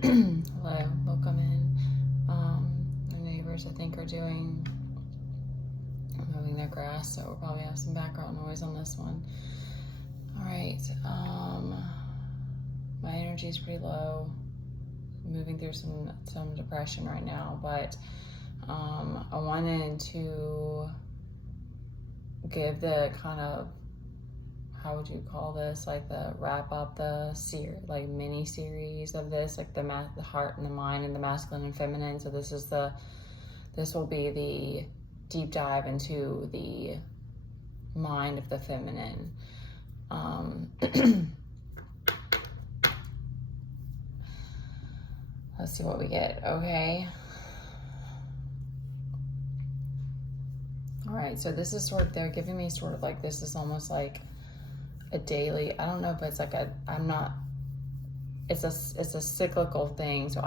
Hello, welcome in. The neighbors, I think, are mowing their grass, so we'll probably have some background noise on this one. All right, my energy is pretty low. I'm moving through some depression right now, but I wanted to give the kind of, how would you call this, like the wrap up the mini series of this, like the heart and the mind and the masculine and feminine. So this will be the deep dive into the mind of the feminine. Let's see what we get. Okay. All right, so this is they're giving me sort of like, this is almost like a daily, I don't know if it's like it's a cyclical thing. So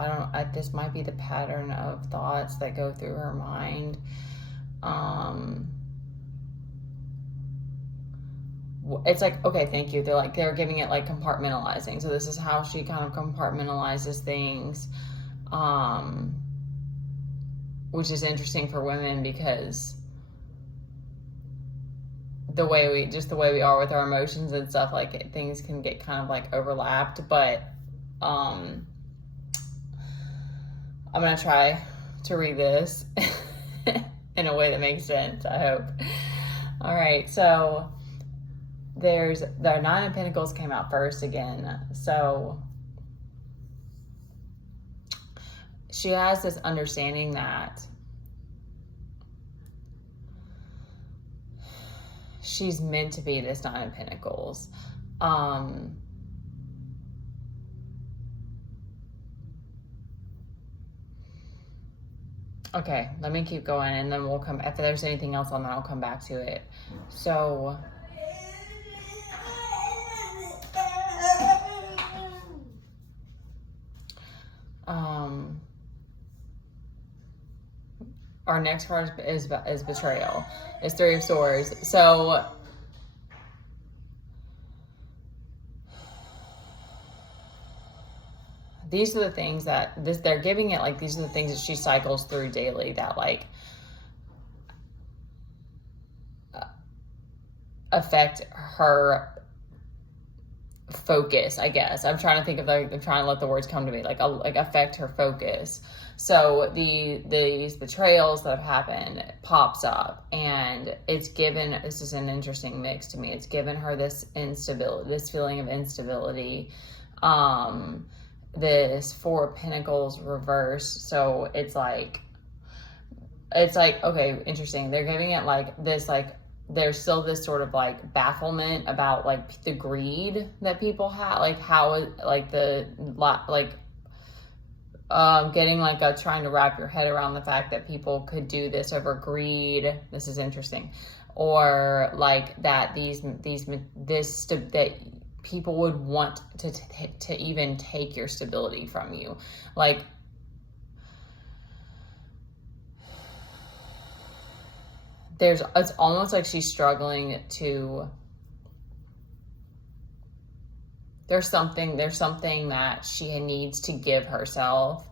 this might be the pattern of thoughts that go through her mind. It's like, okay, thank you. They're giving it like compartmentalizing. So this is how she kind of compartmentalizes things, which is interesting for women because the way we are with our emotions and stuff, like things can get kind of like overlapped, but I'm gonna try to read this in a way that makes sense, I hope. All right, so the Nine of Pentacles came out first again. So she has this understanding that she's meant to be this Nine of Pentacles. Okay, let me keep going and then we'll come, if there's anything else on that, I'll come back to it. So, our next card is betrayal. It's Three of Swords. So these are the things that they're giving it, like these are the things that she cycles through daily that like affect her focus, I guess. I'm trying to think of I'm trying to let the words come to me, like affect her focus. So these betrayals that have happened pops up, and this is an interesting mix to me. It's given her this instability, this feeling of instability. This Four of Pentacles reversed. So it's like, okay, interesting. They're giving it like this, like there's still this sort of like bafflement about like the greed that people have, like how like getting like trying to wrap your head around the fact that people could do this over greed. This is interesting. Or like that that people would want to even take your stability from you. Like, it's almost like she's struggling to, there's something that she needs to give herself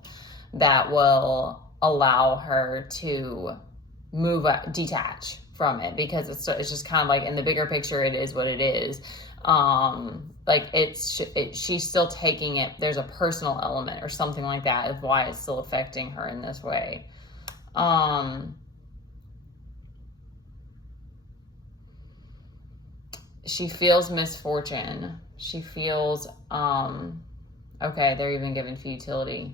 that will allow her to detach from it, because it's just kind of like, in the bigger picture, it is what it is. Like she's still taking it, there's a personal element or something like that, is why it's still affecting her in this way. She feels misfortune. She feels, okay, they're even given futility.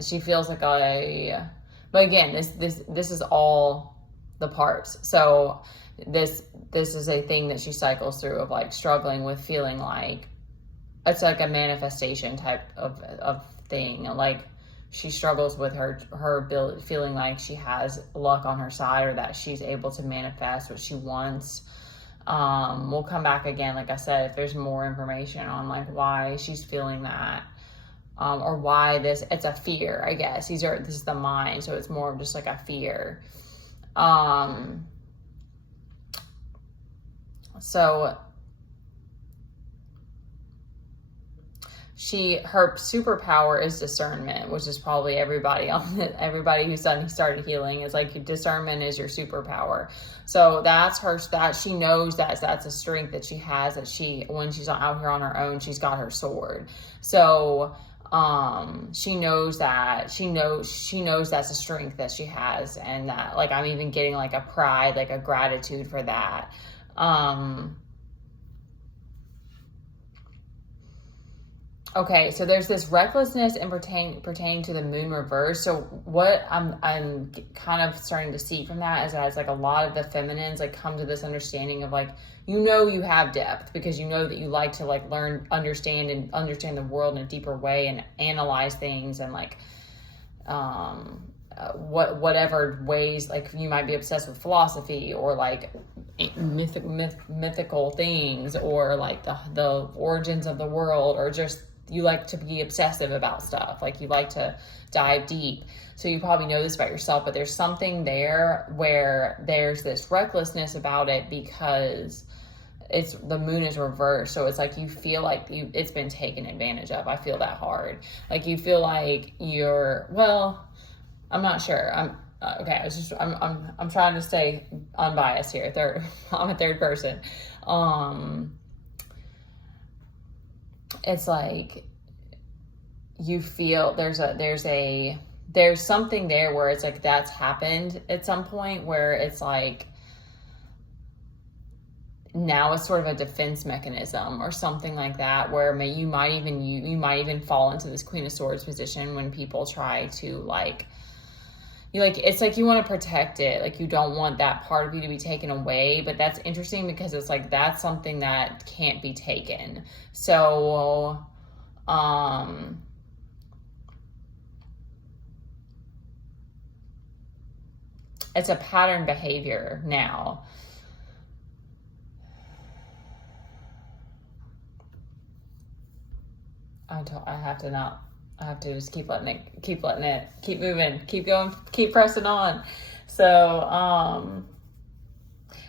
She feels like but again, this is all the parts. So this is a thing that she cycles through, of like struggling with feeling like it's like a manifestation type of thing. Like she struggles with her ability, feeling like she has luck on her side, or that she's able to manifest what she wants. We'll come back again, like I said, if there's more information on like why she's feeling that, or why it's a fear, I guess. This is the mind, so it's more of just like a fear. So her superpower is discernment, which is probably everybody who started healing is like, discernment is your superpower. So that she knows that's a strength that she has, that when she's out here on her own, she's got her sword. So she knows that's a strength that she has, and that, like, I'm even getting like a pride, like a gratitude for that. Okay, so there's this recklessness and pertaining to the moon reverse. So what I'm kind of starting to see from that is as like a lot of the feminines like come to this understanding of like, you have depth, because you know that you like to like learn, understand the world in a deeper way and analyze things, and like whatever ways, like you might be obsessed with philosophy or like mythical things, or like the origins of the world, or just you like to be obsessive about stuff, like you like to dive deep. So you probably know this about yourself, but there's something there where there's this recklessness about it, because the moon is reversed. So it's like you feel like it's been taken advantage of. I feel that hard. Like you feel like I'm not sure. Okay. I'm trying to stay unbiased here. I'm a third person. It's like you feel there's something there where it's like that's happened at some point, where it's like now it's sort of a defense mechanism or something like that, where you might even fall into this Queen of Swords position when people try to it's like you want to protect it, like you don't want that part of you to be taken away. But that's interesting, because it's like that's something that can't be taken. So it's a pattern behavior now. I have to just keep letting it, keep moving, keep going, keep pressing on. So,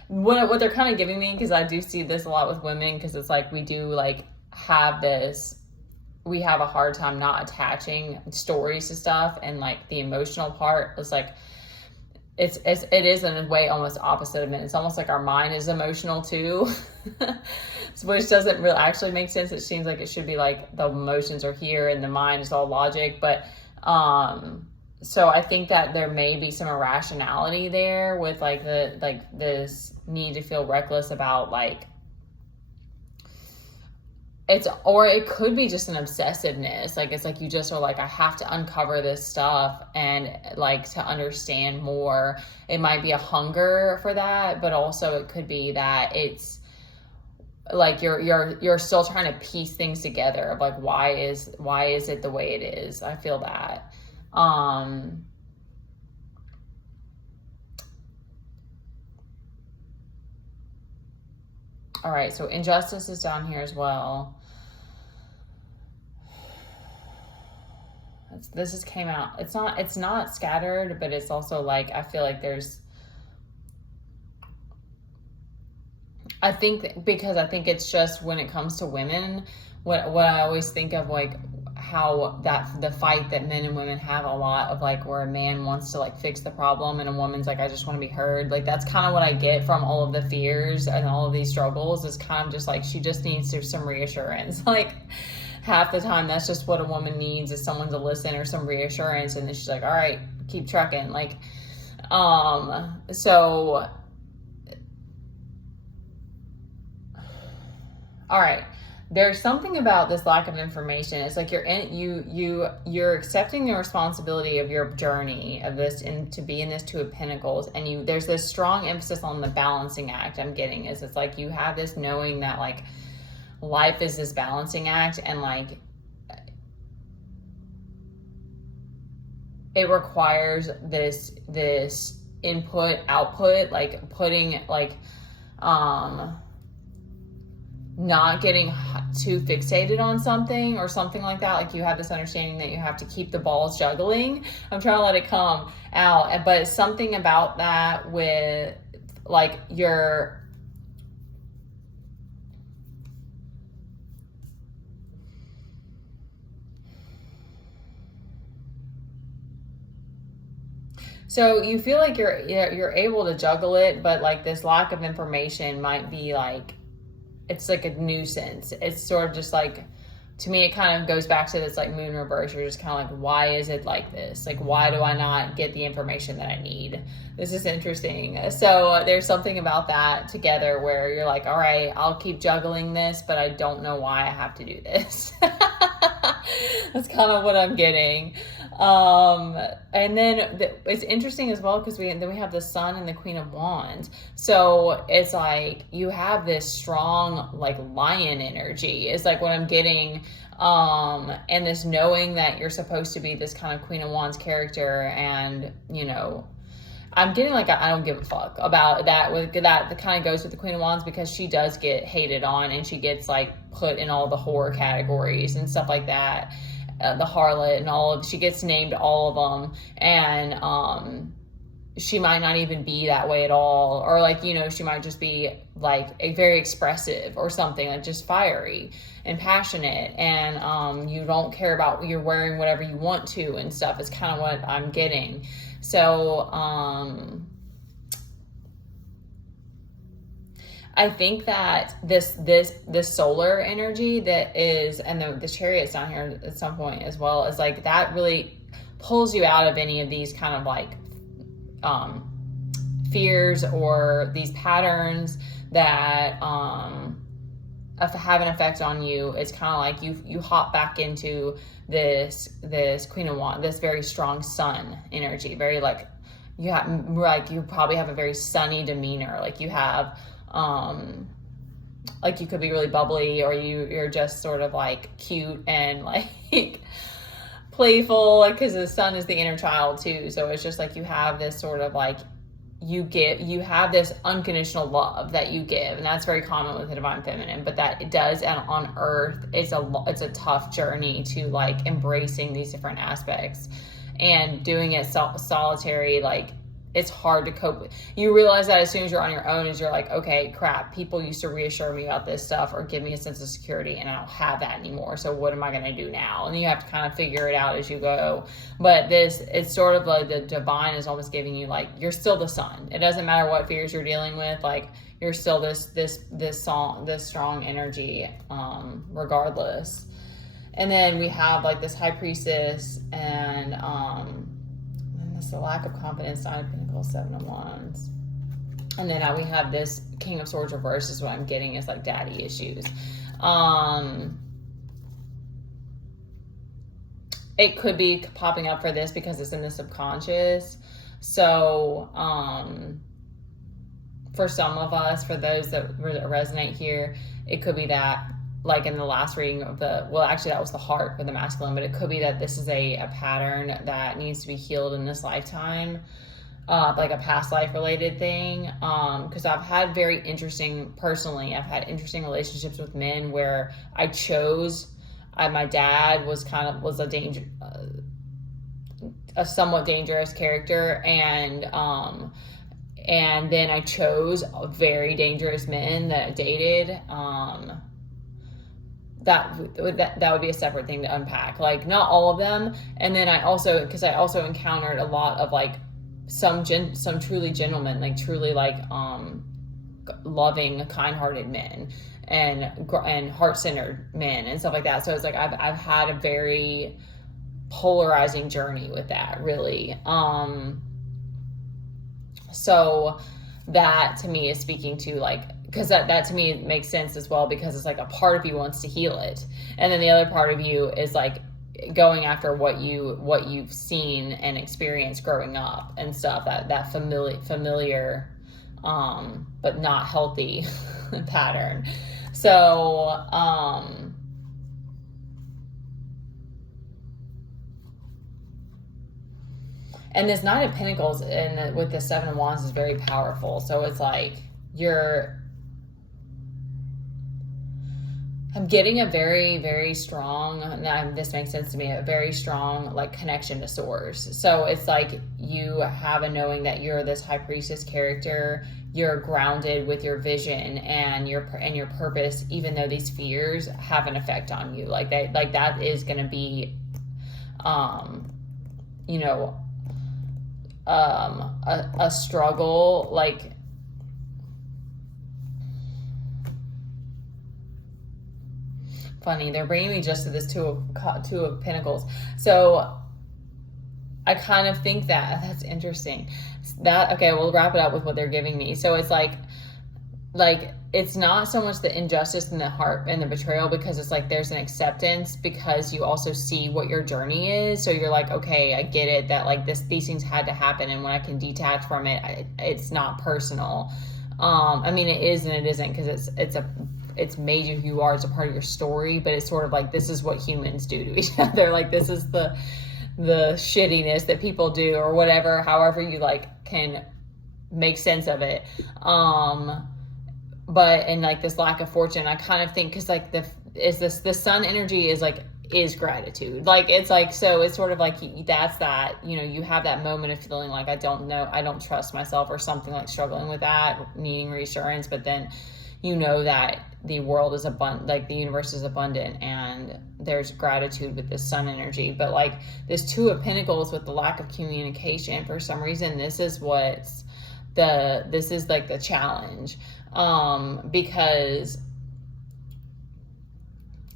what they're kind of giving me, because I do see this a lot with women, because it's like we do like we have a hard time not attaching stories to stuff, and like the emotional part is like, it is in a way almost opposite of it. It's almost like our mind is emotional too, which doesn't really actually make sense. It seems like it should be like the emotions are here and the mind is all logic. But so I think that there may be some irrationality there with like this need to feel reckless about like, or it could be just an obsessiveness. Like, it's like you just are like, I have to uncover this stuff and like to understand more. It might be a hunger for that, but also it could be that it's like you're still trying to piece things together of like, why is it the way it is? I feel that. All right, so injustice is down here as well. This just came out. It's not scattered, but it's also like, I feel like I think it's just when it comes to women, what I always think of, like how the fight that men and women have a lot of, like where a man wants to like fix the problem and a woman's like, I just want to be heard. Like that's kind of what I get from all of the fears and all of these struggles, is kind of just like she just needs some reassurance. Like half the time that's just what a woman needs, is someone to listen or some reassurance, and then she's like, all right, keep trucking. Like so all right, there's something about this lack of information. It's like you're accepting the responsibility of your journey of this, and to be in this Two of Pentacles, and there's this strong emphasis on the balancing act. I'm getting is it's like you have this knowing that like life is this balancing act, and like it requires this input output, like putting like not getting too fixated on something or something like that. Like you have this understanding that you have to keep the balls juggling. I'm trying to let it come out, but something about that with like So you feel like you're able to juggle it, but like this lack of information might be like, it's like a nuisance. It's sort of just like, to me, it kind of goes back to this like moon reverse. You're just kind of like, why is it like this? Like, why do I not get the information that I need? This is interesting. So there's something about that together where you're like, all right, I'll keep juggling this, but I don't know why I have to do this. That's kind of what I'm getting. And then it's interesting as well because we have the Sun and the Queen of Wands. So it's like you have this strong like lion energy is like what I'm getting. And this knowing that you're supposed to be this kind of Queen of Wands character, and you know, I'm getting like I don't give a fuck about that. With that kind of goes with the Queen of Wands because she does get hated on and she gets like put in all the horror categories and stuff like that. The harlot and she gets named all of them, and she might not even be that way at all, or like, you know, she might just be like a very expressive or something, like just fiery and passionate, and you don't care about, you're wearing whatever you want to and stuff. It's kind of what I'm getting. So I think that this solar energy that is, and the Chariot's down here at some point as well, is like that really pulls you out of any of these kind of like fears or these patterns that have an effect on you. It's kind of like you hop back into this Queen of Wands, this very strong Sun energy, very like you probably have a very sunny demeanor, like you have like you could be really bubbly, or you're just sort of like cute and like playful, like because the Sun is the inner child too. So it's just like you have this sort of like you have this unconditional love that you give, and that's very common with the Divine Feminine. But that it does, and on Earth, it's a tough journey to like embracing these different aspects and doing it solitary. Like it's hard to cope with. You realize that as soon as you're on your own, is you're like, okay, crap, people used to reassure me about this stuff or give me a sense of security, and I don't have that anymore. So what am I going to do now? And you have to kind of figure it out as you go. But it's sort of like the divine is almost giving you like, you're still the Sun. It doesn't matter what fears you're dealing with. Like you're still this strong energy, regardless. And then we have like this High Priestess and the lack of confidence, Nine of Pentacles, Seven of Wands. And then now we have this King of Swords reverse is what I'm getting, is like daddy issues. It could be popping up for this because it's in the subconscious. So for some of us, for those that resonate here, it could be that, like in the last reading of actually that was the heart for the masculine, but it could be that this is a pattern that needs to be healed in this lifetime, like a past life related thing. Because I've had personally, I've had interesting relationships with men where I chose, my dad was a somewhat dangerous character, and then I chose very dangerous men that I dated. That would be a separate thing to unpack, like not all of them. And then I also encountered a lot of like some truly gentlemen, like truly like loving, kind-hearted men and heart-centered men and stuff like that. So it's like I've had a very polarizing journey with that, really. So that to me is speaking to like, because that to me makes sense as well, because it's like a part of you wants to heal it, and then the other part of you is like going after what you've seen and experienced growing up and stuff, that familiar but not healthy pattern. So and this Nine of Pentacles with the Seven of Wands is very powerful. So it's like I'm getting a very, very strong, now this makes sense to me, a very strong like connection to source. So it's like you have a knowing that you're this High Priestess character, you're grounded with your vision and your purpose, even though these fears have an effect on you. Like that is going to be, a struggle, like, funny, they're bringing me just to this two of Pentacles. So I kind of think that's interesting. Okay, we'll wrap it up with what they're giving me. So it's like it's not so much the injustice and the heart and the betrayal, because it's like there's an acceptance, because you also see what your journey is. So you're like, okay, I get it, that like these things had to happen, and when I can detach from it, it's not personal. I mean, it is and it isn't, because it's made you who you are. It's a part of your story, but it's sort of like, this is what humans do to each other. Like, this is the shittiness that people do, or whatever, however you like can make sense of it. But and like this lack of fortune, I kind of think, because like the sun energy is gratitude. Like, it's like, so it's sort of like that's that, you know, you have that moment of feeling like, I don't trust myself, or something, like struggling with that, needing reassurance, but then you know that the world is abundant, like the universe is abundant, and there's gratitude with this sun energy. But like this Two of Pentacles with the lack of communication, for some reason, this is like the challenge. Because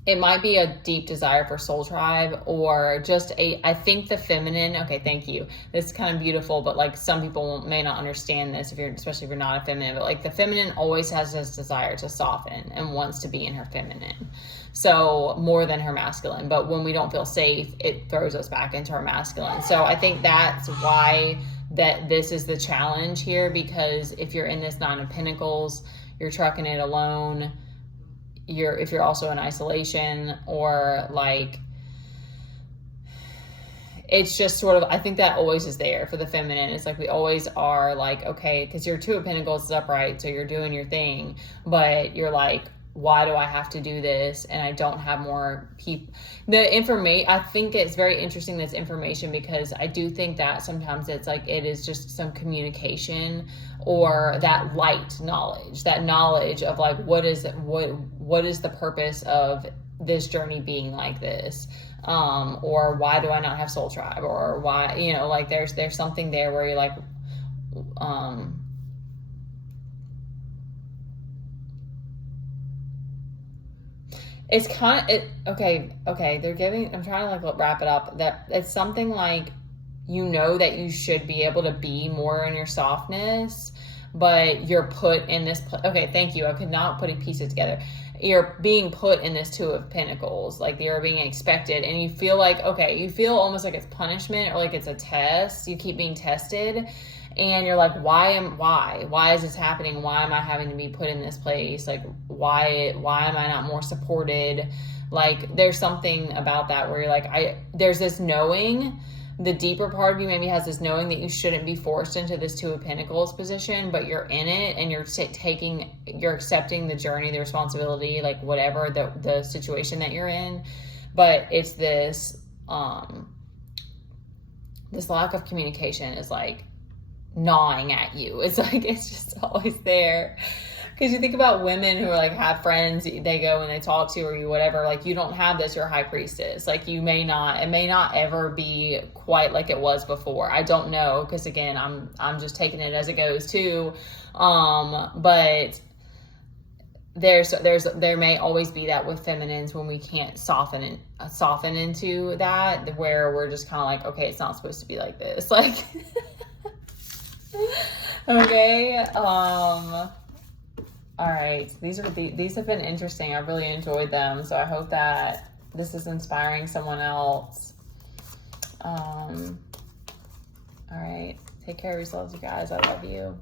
it might be a deep desire for soul tribe, or just I think the feminine, okay, thank you. This is kind of beautiful, but like some people may not understand this, especially if you're not a feminine, but like the feminine always has this desire to soften and wants to be in her feminine. So more than her masculine, but when we don't feel safe, it throws us back into our masculine. So I think that's why that this is the challenge here, because if you're in this Nine of Pentacles, you're trucking it alone. If you're also in isolation, or like, it's just sort of, I think that always is there for the feminine. It's like we always are like, okay, because your Two of Pentacles is upright, so you're doing your thing, but you're like, why do I have to do this? And I don't have more people. I think it's very interesting, this information, because I do think that sometimes it's like, it is just some communication, or that light knowledge, that knowledge of like, what is the purpose of this journey being like this? Or why do I not have soul tribe? Or why, you know, like there's something there where you're like, it's kind of, okay, they're giving, I'm trying to like wrap it up, that it's something like, you know, that you should be able to be more in your softness, but you're put in this, okay, thank you, I could not put a piece it together. You're being put in this Two of Pentacles, like you're being expected, and you feel like, okay, you feel almost like it's punishment, or like it's a test, you keep being tested, and you're like, why is this happening? Why am I having to be put in this place? Like, why am I not more supported? Like, there's something about that where you're like, there's this knowing, the deeper part of you maybe has this knowing that you shouldn't be forced into this Two of Pentacles position, but you're in it, and you're accepting the journey, the responsibility, like whatever the situation that you're in. But it's this lack of communication is like gnawing at you. It's like, it's just always there. Because you think about women who are like, have friends they go and they talk to, or you whatever, like, you don't have this, you're a high priestess. Like, it may not ever be quite like it was before. I don't know, because again, I'm just taking it as it goes too. But there may always be that with feminines, when we can't soften into that, where we're just kind of like, okay, it's not supposed to be like this. Like, okay. All right, these have been interesting. I've really enjoyed them, so I hope that this is inspiring someone else. All right, take care of yourselves, you guys. I love you.